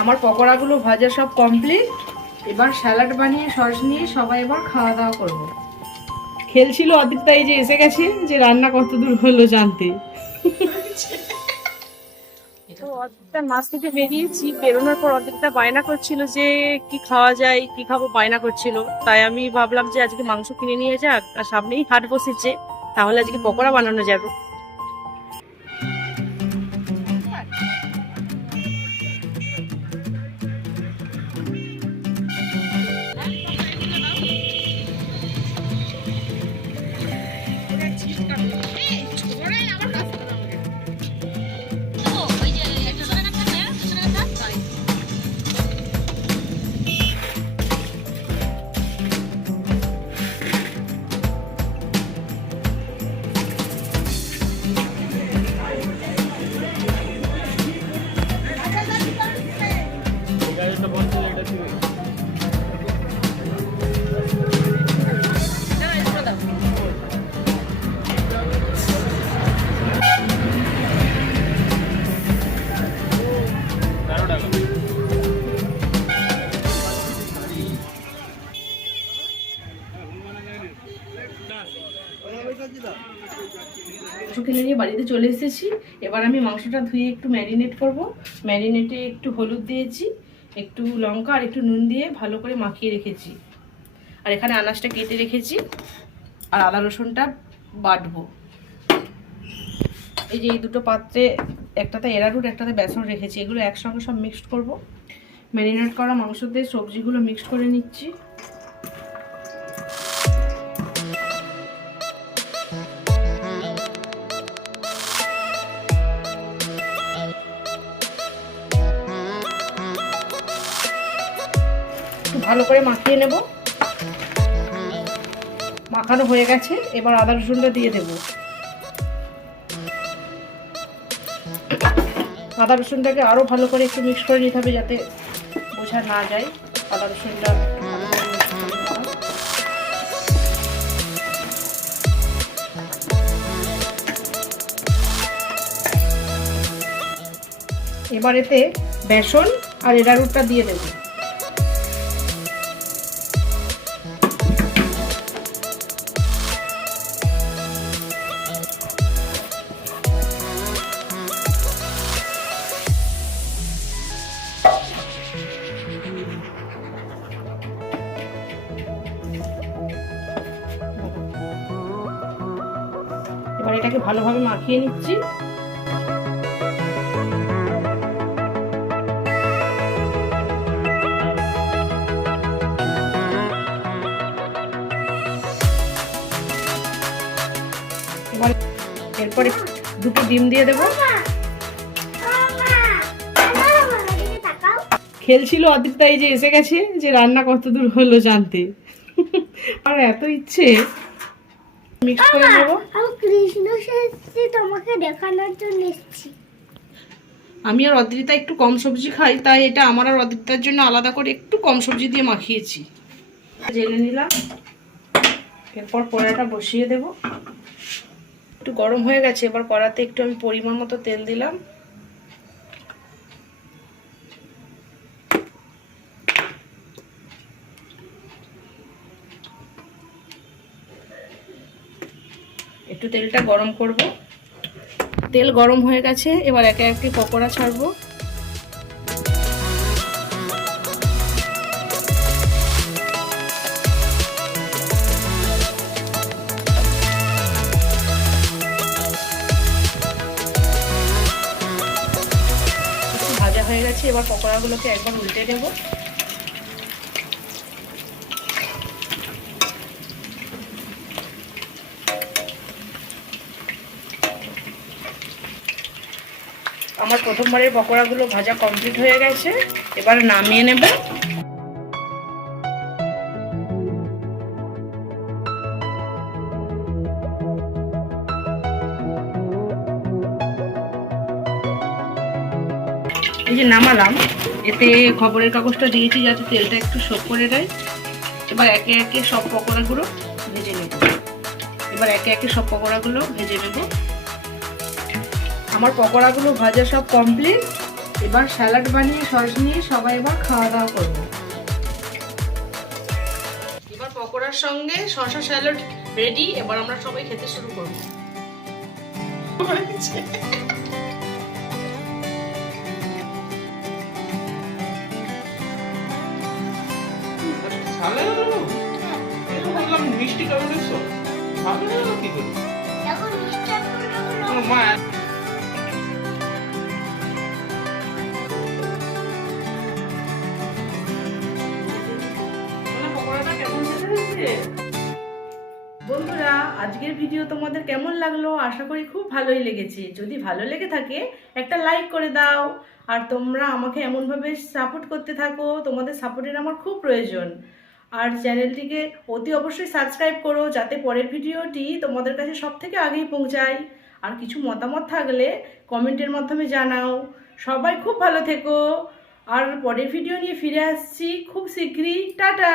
আমার পকোড়াগুলো ভাজা সব কমপ্লিট। এবার স্যালাড বানিয়ে সস নিয়ে সবাই এবার খাওয়া দাওয়া করবো। খেলছিল অদিতটা, এই যে এসে গেছে যে রান্না কত দূর হলো জানতে। তো অদিতটার মাছ থেকে বেরিয়েছি, বেরোনোর পর অদিতটা বায়না করছিল যে কি খাওয়া যায়, কি খাবো বায়না করছিল। তাই আমি ভাবলাম যে আজকে মাংস কিনে নিয়ে যাক, আর সামনেই হাট বসেছে, তাহলে আজকে পকোড়া বানানো যাবে। মাংস কিনে নিয়ে বাড়িতে চলে এসেছি। এবার আমি মাংসটা ধুয়ে একটু ম্যারিনেট করব। ম্যারিনেটে একটু হলুদ দিয়েছি, একটু লঙ্কা আর একটু নুন দিয়ে ভালো করে মাখিয়ে রেখেছি। আর এখানে আনাজটা কেটে রেখেছি, আর আদা রসুনটা বাটবো। এই যে এই দুটো পাত্রে, একটাতে এরারুট একটাতে বেসন রেখেছি, এগুলো একসঙ্গে সব মিক্সড করব। ম্যারিনেট করা মাংস দিয়ে সবজিগুলো মিক্সড করে নিচ্ছি। ভালো করে মাখিয়ে নেব। মাখানো হয়ে গেছে, এবার আদা রসুনটা দিয়ে দেব। আদা রসুনটাকে আরো ভালো করে একটু মিক্স করে নিতে হবে, যাতে বোঝা না যায় আদা রসুনটা। এবার এতে বেসন আর এরারুটটা দিয়ে দেব। এবার এটাকে ভালোভাবে মাখিয়ে নিচ্ছি। এরপরে দুটো ডিম দিয়ে দেবো। খেলছিল অদিতটা, এই যে এসে গেছে যে রান্না কত দূর হলো জানতে। আর এত ইচ্ছে মিক্স করে নেব। তোমাকে দেখানোর জন্য এসেছি। আমি আর অদ্রিতা একটু কম সবজি খাই, তাই এটা আমার আর অদ্রিতার জন্য আলাদা করে একটু কম সবজি দিয়ে মাখিয়েছি। জেনে নিলাম। এরপর কড়াটা বসিয়ে দেব। একটু গরম হয়ে গেছে, এবার কড়াতে একটু আমি পরিমাণ মতো তেল দিলাম। একটু তেলটা গরম করব। তেল গরম হয়ে গেছে, এবার একে একে পকোড়া ছাড়বো। ভাজা হয়ে গেছে, এবার পকোড়াগুলোকে একবার উল্টে দেব। আমার প্রথমবারের পকোড়াগুলো ভাজা কমপ্লিট হয়ে গেছে, এবার নামিয়ে নেব। এই যে নামালাম, এতে খবরের কাগজটা দিয়েছি যাতে তেলটা একটু শোক করে দেয়। এবার একে একে সব পকোড়াগুলো ভেজে নেব। আমার পকোড়াগুলো ভাজা সব কমপ্লিট। এবার স্যালাড বানিয়ে সস নিয়ে সবাই এবার খাওয়া দাওয়া করবো। এবার পকোড়ার সঙ্গে শসা স্যালাড রেডি। এবার আমরা সবাই খেতে শুরু করবো। মিষ্টি কারণে ভালো না কি করি এখন মিস্টার করলো মা বন্ধুরা, আজকের ভিডিও তোমাদের কেমন লাগলো? আশা করি খুব ভালোই লেগেছে। যদি ভালো লেগে থাকে একটা লাইক করে দাও। আর তোমরা আমাকে এমনভাবে সাপোর্ট করতে থাকো, তোমাদের সাপোর্টের আমার খুব প্রয়োজন। আর চ্যানেলটিকে অতি অবশ্যই সাবস্ক্রাইব করো, যাতে পরের ভিডিওটি তোমাদের কাছে সব থেকে আগেই পৌঁছায়। আর কিছু মতামত থাকলে কমেন্টের মাধ্যমে জানাও। সবাই খুব ভালো থেকো। আর পরের ভিডিও নিয়ে ফিরে আসছি খুব শীঘ্রই। টাটা।